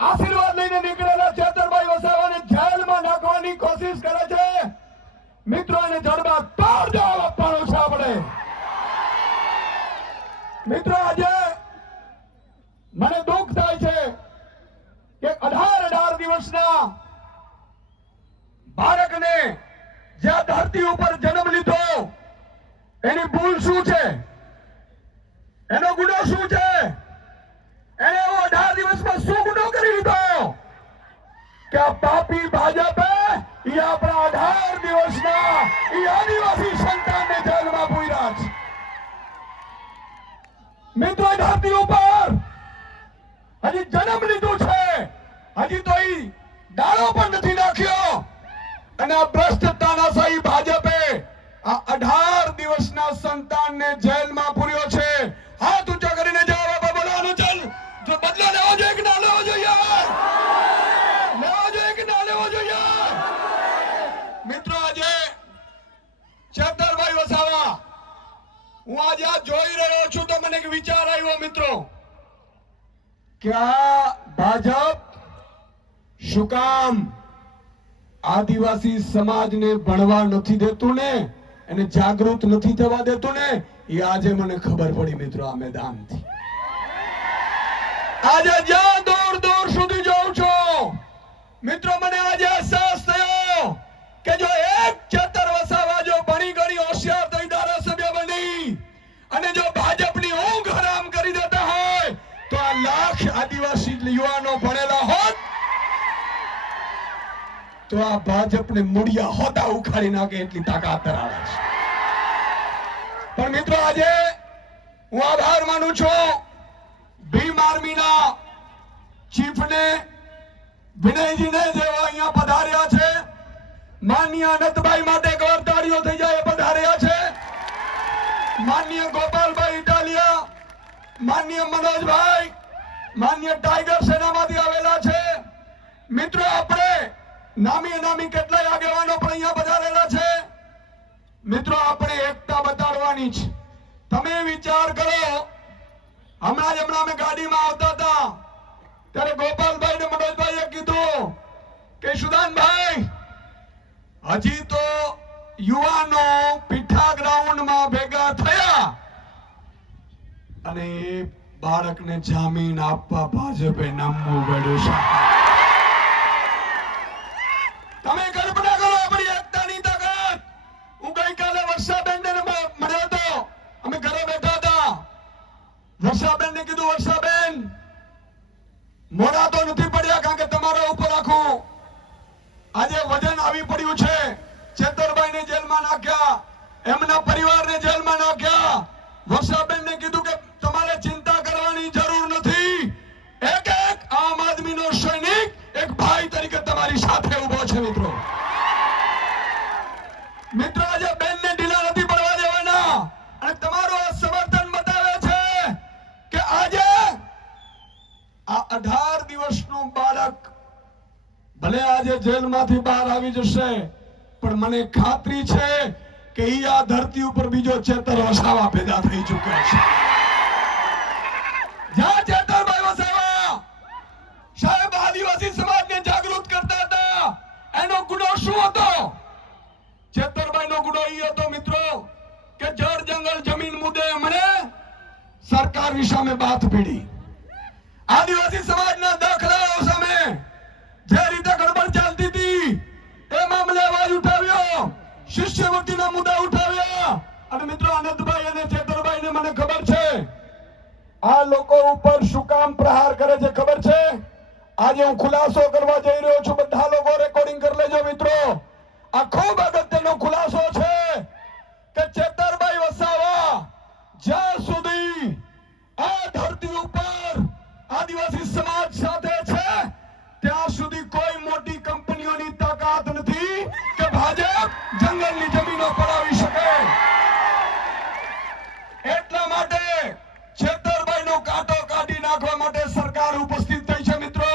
આશીર્વાદ લઈને નીકળેલા ચેતરભાઈ વસાવાને જેલમાં નાખવાની કોશિશ કરે છે મિત્રો, એને જડબા તોડ જવાબ આપવાનો છે આપણે મિત્રો. આજે મને દુઃખ થાય છે કે 18 દિવસના બાળકને જે ધરતી ઉપર જન્મ લીધો એની ભૂલ શું છે, એનો ગુનો શું છે, એને 18 દિવસમાં શું ગુનો કરી લીધો કે આ પાપી ભાજપે એ આપણા 18 દિવસના એ આદિવાસી સંતાનને જેલમાં પૂર્યા છે મિત્રો. ધરતી ઉપર હજી જન્મ લીધું છે, હજી તો એ દાડો પણ નથી નાખ્યો અને આ ભ્રષ્ટ તાનાશાહી ભાજપે આ 18 દિવસના સંતાનને જેલમાં પૂર્યો છે. હાથ ઊંચો કરીને જવાબ આપો, બોલો ચાલ. જો બદલો લેવો જોઈએ કે ના લેવો જોઈએ? લેવો જોઈએ કે ના લેવો જોઈએ? મિત્રો આજે ચેતરભાઈ વસાવા, હું આજે આ જોઈ રહ્યો છું તો મને એક વિચાર આવ્યો મિત્રો કે આ ભાજપ શું કામ આદિવાસી સમાજને ભણવા નથી દેતું ને, એને જાગૃત નથી થવા દેતું ને, એ આજે મને ખબર પડી મિત્રો આ મેદાનથી. આજે જ્યાં દૂર દૂર સુધી જોઉં છું મિત્રો, મને આજે અહેસાસ થયો કે જો એક ચેતર વસાવા જો ભણી ગણી હોશિયાર થઈ ધારાસભ્ય બની અને જો ભાજપની ઊંઘ હરામ કરી દેતા હોય તો આ લાખ આદિવાસી યુવાનો ભણેલા હોત તો આ ભાજપને મૂળિયા હોતા ઉખાડી નાખે એટલી તાકાત ધરાવે છે. પણ મિત્રો આજે હું આભાર માનું છું ભીમ આર્મીના ચીફને વિનયજીને જેવા અહીંયા પધાર્યા છે. માનનીય અનંતભાઈ માટે ગૌરવતાળીઓ થઈ જાય પધાર્યા છે. માનનીય ગોપાલભાઈ ઇટાલિયા, માનનીય મનોજભાઈ, માનનીય ટાઈગર સેનામાંથી આવેલા છે મિત્રો. આપણે નામી અનામી કેટલાય આગેવાનો પણ અહીંયા પધારેલા છે મિત્રો. આપણે એકતા બતાડવાની છે. તમે વિચાર કરો, હમણાં અમે ગાડીમાં આવતા હતા ત્યારે ગોપાલભાઈ ને મનોજભાઈએ કીધું કે સુદાનભાઈ હજી તો યુવાનો પીઠા ગ્રાઉન્ડમાં ભેગા થયા અને બાળકને જામીન આપવા ભાજપે નામવું પડ્યું છે. તમે કલ્પના કરો આપણી એકતાની તાકાત. હું ગઈકાલે વર્ષાબેનને મળ્યો હતો, અમે ઘરે બેઠા હતા. વર્ષાબેનને કીધું, વર્ષાબેન મોડા તો નથી પડ્યા કારણ કે તમારા ઉપર આખું આજે વજન આવી પડ્યું છે. ચેતરભાઈને જેલમાં નાખ્યા, એમના પરિવારને જેલમાં નાખ્યા. વર્ષાબેનને કીધું કે તમારે ચિંતા કરવાની જરૂર નથી. એક એક આમ આદમીનો સૈનિક એક ભાઈ તરીકે તમારી સાથે ઉભો છે મિત્રો. મિત્રો આજે બેનને ઢીલા નથી પડવા દેવાના અને તમારું આ સમર્થન બતાવે છે કે આજે આ 18 દિવસનું બાળક ભલે આજે જેલમાંથી બહાર આવી જશે પણ મને ખાતરી છે કે આ ધરતી ઉપર બીજો ચેતર વસાવા પેદા થઈ ચૂક્યો છે. જ્યાં ચેતરભાઈ વસાવા સાહેબ આદિવાસી સમાજને જાગૃત કરતા હતા, એનો ગુનો શું હતો? ચેતરભાઈનો ગુનો એ હતો મિત્રો કે જળ જંગલ જમીન મુદ્દે એમણે સરકારની સામે બાથ ભીડી. આદિવાસી સમાજના દાખલાઓ સામે જે રીતે ગડબડ ચાલતી હતી એ મામલે અવાજ ઉઠાવ્યો, શિષ્યવૃત્તિના મુદ્દા ઉઠાવ્યા. અને મિત્રો આનંદભાઈ અને ચેતરભાઈને મને ખબર છે આ લોકો ઉપર શું કામ પ્રહાર કરે છે ખબર છે? આજે હું ખુલાસો કરવા જઈ રહ્યો છું. બધા લોકો રેકોર્ડિંગ કરી લેજો મિત્રો. આ ખૂબ અગત્યનો ખુલાસો છે કે ચેતરભાઈ વસાવા જ્યાં સુધી આ ધરતી ઉપર આદિવાસી સમાજ સાથે છે ત્યાં સુધી કોઈ મોટી કંપનીઓની તાકાત નથી કે ભાજપ જંગલની જમીનો પડાવી શકે. એટલા માટે ચેતરભાઈનો કાંટો કાઢી નાખવા માટે સરકાર ઉપસ્થિત થઈ છે મિત્રો.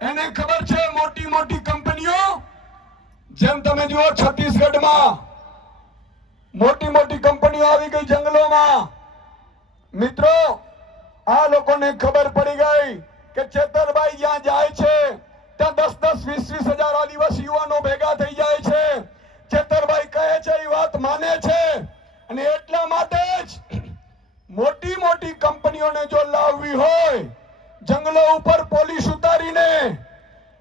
એને ખબર છે મોટી મોટી કંપનીઓ, જેમ તમે જુઓ છત્તીસગઢમાં મોટી મોટી કંપનીઓ આવી ગઈ જંગલોમાં. મિત્રો આ લોકોને ખબર પડી ગઈ કે ચેતરભાઈ જ્યાં જાય છે ત્યાં 10-10, 20-20 હજાર આદિવાસી યુવાનો ભેગા થઈ જાય છે. ચેતરભાઈ કહે છે એ વાત માને છે, અને એટલા માટે જ મોટી મોટી કંપનીઓને જો લાવવી હોય, જંગલો ઉપર પોલીસ ઉતારીને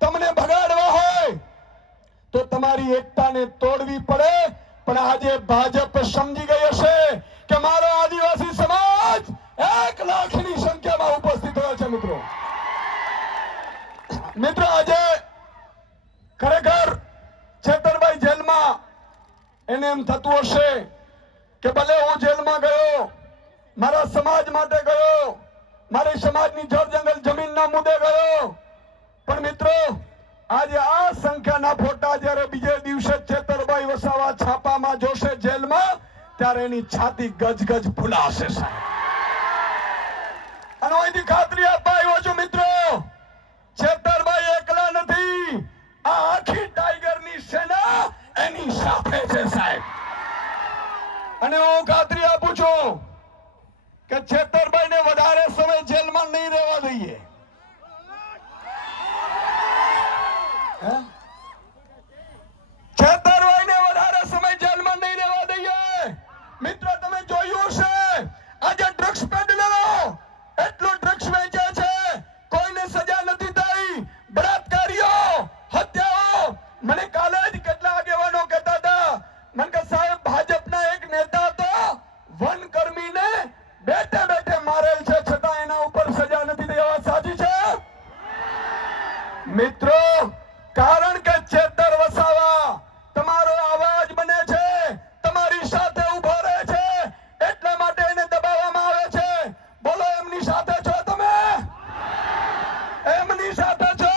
તમને ભગાડવા હોય તો તમારી એકતાને તોડવી પડે. પણ આજે ભાજપ સમજી ગઈ હશે કે મારો આદિવાસી સમાજ 1 લાખની સંખ્યામાં ઉપસ્થિત હોય છે. મિત્રો આજે ખરેખર ચેતરભાઈ જેલમાં એને એમ થતું હશે કે ભલે હું જેલમાં ગયો, મારા સમાજ માટે ગયો, મારી સમાજની જળ જંગલ જમીનના મુદ્દે ગયો, પણ મિત્રો આજે આ સંખ્યાના ફોટા જ્યારે બીજે દિવસે ચેતરભાઈ વસાવા છાપામાં જોશે જેલમાં, ત્યારે એની છાતી ગજગજ ફૂલાશે સાહેબ. અને અહીંથી ખાતરી આપવા આવ્યો છું મિત્રો, ચેતરભાઈ એકલા નથી, આ આખી ટાઈગરની સેના એની સાથે છે સાહેબ. અને હું ખાતરી આપું છું કે ચેતરભાઈને વધારે સમય જેલમાં નહીં રહેવા દઈએ. ચેતરભાઈને વધારે સમય જેલમાં નહીં રહેવા દઈએ. મિત્રો તમે જોયું છે આજે ડ્રગ્સ પેડલરો એટલું ડ્રગ્સ વેચે છે, કોઈને સજા નથી થઈ. બળાત્કારીઓ, હત્યાઓ. મને કાલે જ કેટલા આગેવાનો કહેતા હતા, મને કે સાહેબ ભાજપના એક નેતા તો વનકર્મીને બેઠે બેઠે મારેલ છે, છતાં એના ઉપર સજા નથી થઈ. વાત સાચી છે મિત્રો? કારણ કે ચેતર વસાવા તમારો અવાજ બને છે, તમારી સાથે ઉભો રહે છે, એટલા માટે એને દબાવવામાં આવે છે. બોલો, એમની સાથે છો તમે? એમની સાથે છો?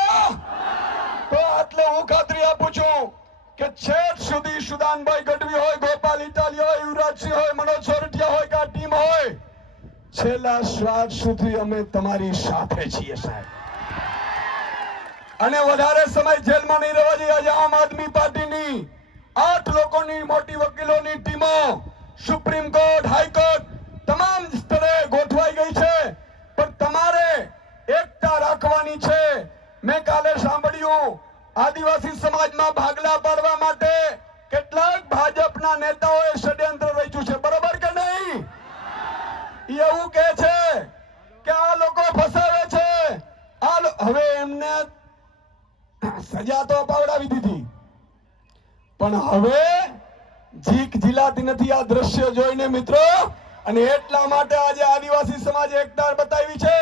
તો આટલે હું ખાતરી આપું છું કે છેક સુધી સુદાનભાઈ ગઢવી હોય, ગોપાલ ઇટાલી હોય, યુવરાજસિંહ હોય, મનોજ સોરઠિયા હોય કે આ ટીમ હોય, છેલ્લા શ્વાસ સુધી અમે તમારી સાથે છીએ સાહેબ. અને વધારે સમય જેલમાં નહીં રહેવા દઈએ. આજે આમ આદમી પાર્ટીની 8 લોકોની મોટી વકીલોની ટીમો સુપ્રીમ કોર્ટ, હાઈકોર્ટ તમામ સ્થળે ગોઠવાઈ ગઈ છે, પણ તમારે એકતા રાખવાની છે. મેં કાલે સાંભળ્યું આદિવાસી સમાજમાં ભાગલા પાડવા માટે કેટલાક ભાજપના નેતાઓએ ષડયંત્ર રચ્યું છે, બરોબર કે નહીં? એવું કહે છે કે આ લોકો ફસાવે છે. હવે એમને સજા તો અપાવડાવી દીધી, પણ હવે જીક જીલાતી નથી આ દ્રશ્ય જોઈને મિત્રો. અને એટલા માટે આજે આદિવાસી સમાજ એકતા બતાવી છે.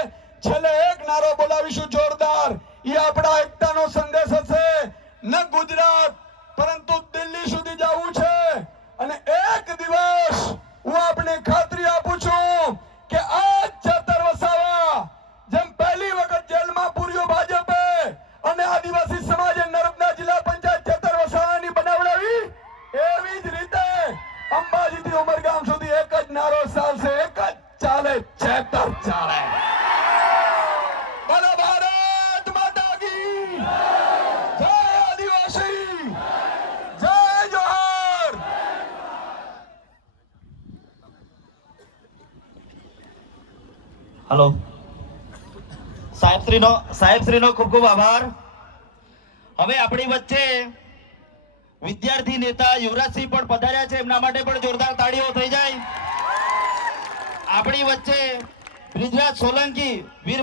છેલ્લે એક નારો બોલાવીશું જોરદાર, એ આપણા એકતાનો સંદેશ હશે. ન ગુજરાત પરંતુ દિલ્હી સુધી જવું છે. અને એક દિવસ હું આપને ખાતરી આપું છું કે આ ચેતર વસાવા જેમ પહેલી વખત જેલમાં પૂર્યો ભાજપે અને આદિવાસી સમાજે નર્મદા જિલ્લા પંચાયત ચેતર વસાવાની બનાવડાવી, એવી જ રીતે અંબાજીથી ઉમરગામ સુધી એક જ નારો ચાલશે, એક જ ચાલે, ચેતર ચાલે. બોલો ભારત માતા કી જય, આદિવાસી જય જોહાર. हेलो સાહેબશ્રીનો ખૂબ ખૂબ આભાર. હવે આપણી વચ્ચે વિદ્યાર્થી નેતા યુવરાજસિંહ પણ પધાર્યા છે, એમના માટે પણ જોરદાર તાળીઓ થઈ જાય. આપણી વચ્ચે બ્રિજરાજ સોલંકી વીર